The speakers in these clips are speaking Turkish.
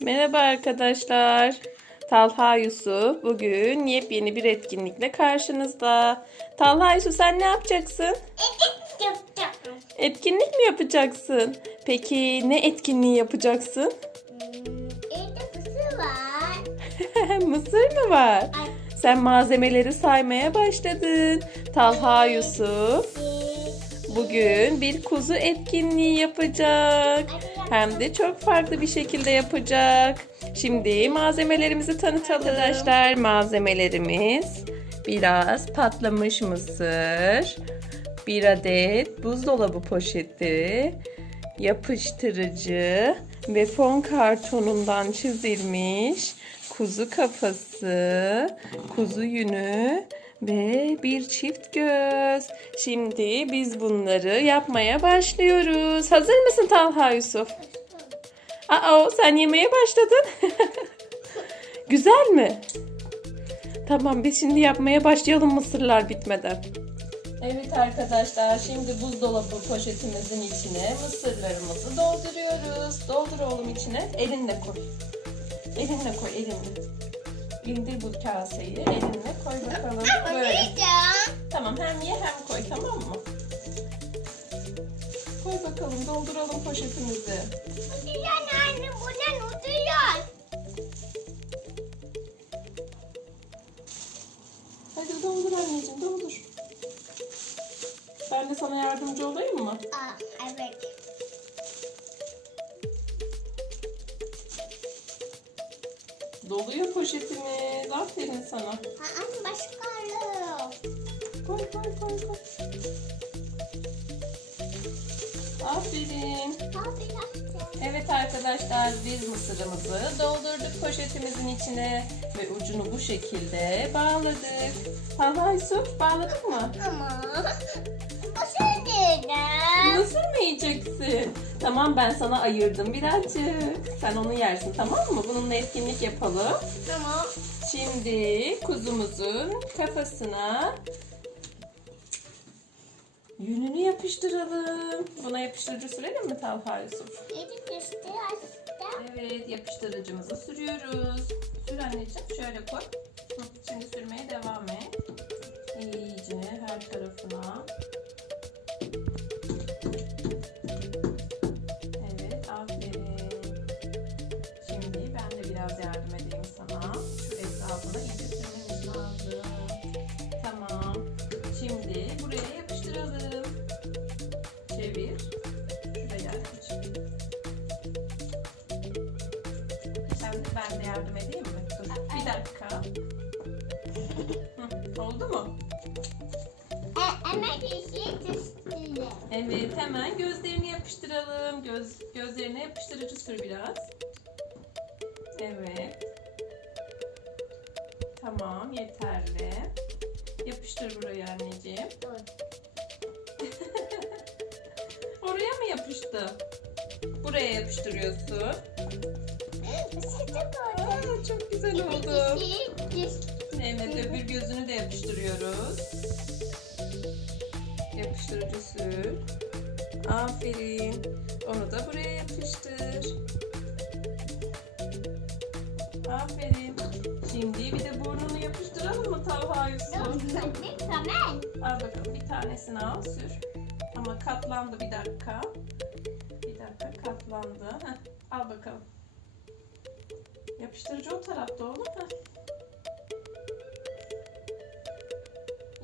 Merhaba arkadaşlar. Talha Yusuf bugün yepyeni bir etkinlikle karşınızda. Talha Yusuf sen ne yapacaksın? Yapacağım. Etkinlik mi yapacaksın? Peki ne etkinliği yapacaksın? Evde fısır var. Mısır mı var? Ay, Sen malzemeleri saymaya başladın. Talha Yusuf bugün bir kuzu etkinliği yapacak. Hem de çok farklı bir şekilde yapacak. Şimdi malzemelerimizi tanıtalım arkadaşlar. Malzemelerimiz biraz patlamış mısır, bir adet buzdolabı poşeti, yapıştırıcı ve fon kartonundan çizilmiş kuzu kafası, kuzu yünü ve bir çift göz. Şimdi biz bunları yapmaya başlıyoruz. Hazır mısın Talha Yusuf? Aa, sen yemeye başladın. Güzel mi? Tamam biz şimdi yapmaya başlayalım mısırlar bitmeden. Evet arkadaşlar şimdi buzdolabı poşetimizin içine mısırlarımızı dolduruyoruz. Doldur oğlum içine elinle koy. Elinle koy elinle. İndir bu kaseyi elinle koy bakalım. Böyle. Tamam hem ye hem koy tamam mı? Koy bakalım dolduralım poşetimizi. Uduyan anne buradan uduyan. Hadi doldur anneciğim doldur. Ben de sana yardımcı olayım Doluyor poşetimiz. Aferin sana. Ha, başka arıyor. Koy koy koy koy. Aferin. Evet arkadaşlar biz mısırımızı doldurduk poşetimizin içine ve ucunu bu şekilde bağladık. Talha Yusuf bağladık mı? Ama bu Tamam ben sana ayırdım birazcık. Sen onu yersin tamam mı? Bununla etkinlik yapalım. Tamam. Şimdi kuzumuzun kafasına yününü yapıştıralım. Buna yapıştırıcı sürelim mi Talha Yusuf? Evet yapıştırıcımızı sürüyoruz. Sür anneciğim şöyle koy. Şimdi sürmeye devam et. İyice her tarafına. Biraz yardım edeyim sana. Şu etrafına iyice sürmemiz lazım. Tamam. Şimdi buraya yapıştıralım. Çevir. Şuraya anneciğim. Ben, ben de yardım edeyim mi? Dur. Bir dakika. Hı, oldu mu? E. Evet hemen gözlerini yapıştıralım. Göz, gözlerine yapıştırıcı sür biraz. Evet. Tamam yeterli. Yapıştır buraya anneciğim. Oraya mı yapıştı? Buraya yapıştırıyorsun. Aa, çok güzel oldu. Evet öbür gözünü de yapıştırıyoruz. Yapıştırıcı sür. Aferin. Onu da buraya yapıştır. Aferin. Şimdi bir de burnunu yapıştıralım mı Talha Yusuf? Tamam. Al bakalım bir tanesini al sür. Ama katlandı bir dakika. Bir dakika katlandı. Heh, al bakalım. Yapıştırıcı o tarafta oğlum. Heh.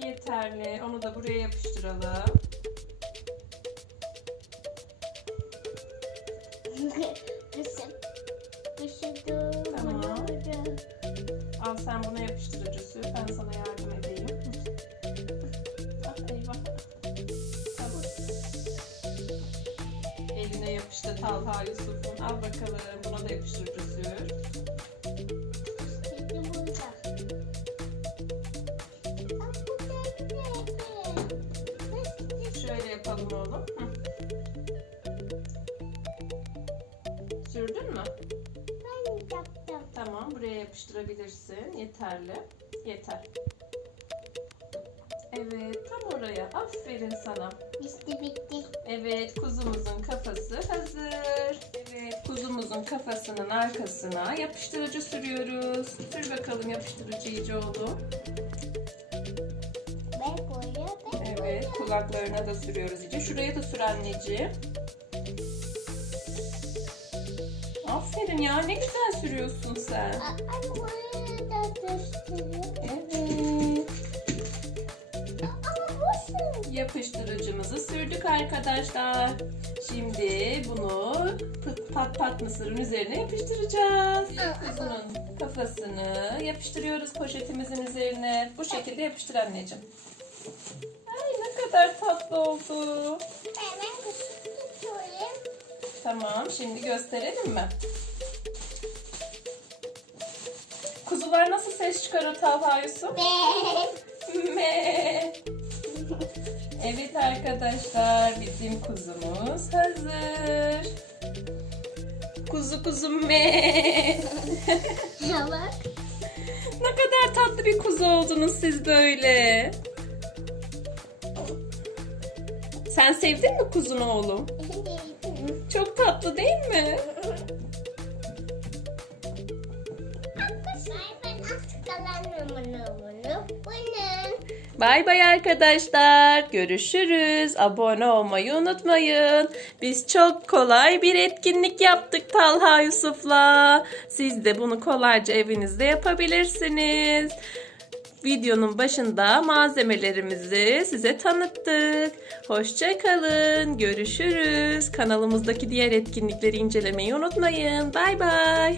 Yeterli. Onu da buraya yapıştıralım. Sen buna yapıştırıcı sür. Ben sana yardım edeyim. Ah eyvah. Tamam. Eline yapıştı Talha Yusuf'un. Al bakalım. Buna da yapıştırıcı sür. Şöyle yapalım oğlum. Buraya yapıştırabilirsin. Yeterli. Yeter. Evet. Tam oraya. Aferin sana. Bitti bitti. Evet. Kuzumuzun kafası hazır. Evet. Kuzumuz kuzumuzun kafasının arkasına yapıştırıcı sürüyoruz. Sür bakalım yapıştırıcı iyice oğlum. Ben boya ben Evet kulaklarına da sürüyoruz iyice. Şuraya da sür anneciğim. Aferin ya ne güzel sürüyorsun sen. Ama da. Evet. Ama boşun. Yapıştırıcımızı sürdük arkadaşlar. Şimdi bunu pıt pat pat mısırın üzerine yapıştıracağız. Kuzunun kafasını yapıştırıyoruz poşetimizin üzerine. Bu şekilde yapıştır anneciğim. Ay ne kadar tatlı oldu. Hemen tutuyorum. Tamam şimdi gösterelim mi? Kuzular nasıl ses çıkarır Talha Yusuf? Me. Evet arkadaşlar bizim kuzumuz hazır. Kuzu kuzum me. Ne kadar tatlı bir kuzu oldunuz siz böyle. Sen sevdin mi kuzunu oğlum? Çok tatlı değil mi? Bay bay arkadaşlar. Görüşürüz. Abone olmayı unutmayın. Biz çok kolay bir etkinlik yaptık Talha Yusuf'la. Siz de bunu kolayca evinizde yapabilirsiniz. Videonun başında malzemelerimizi size tanıttık. Hoşça kalın. Görüşürüz. Kanalımızdaki diğer etkinlikleri incelemeyi unutmayın. Bay bay.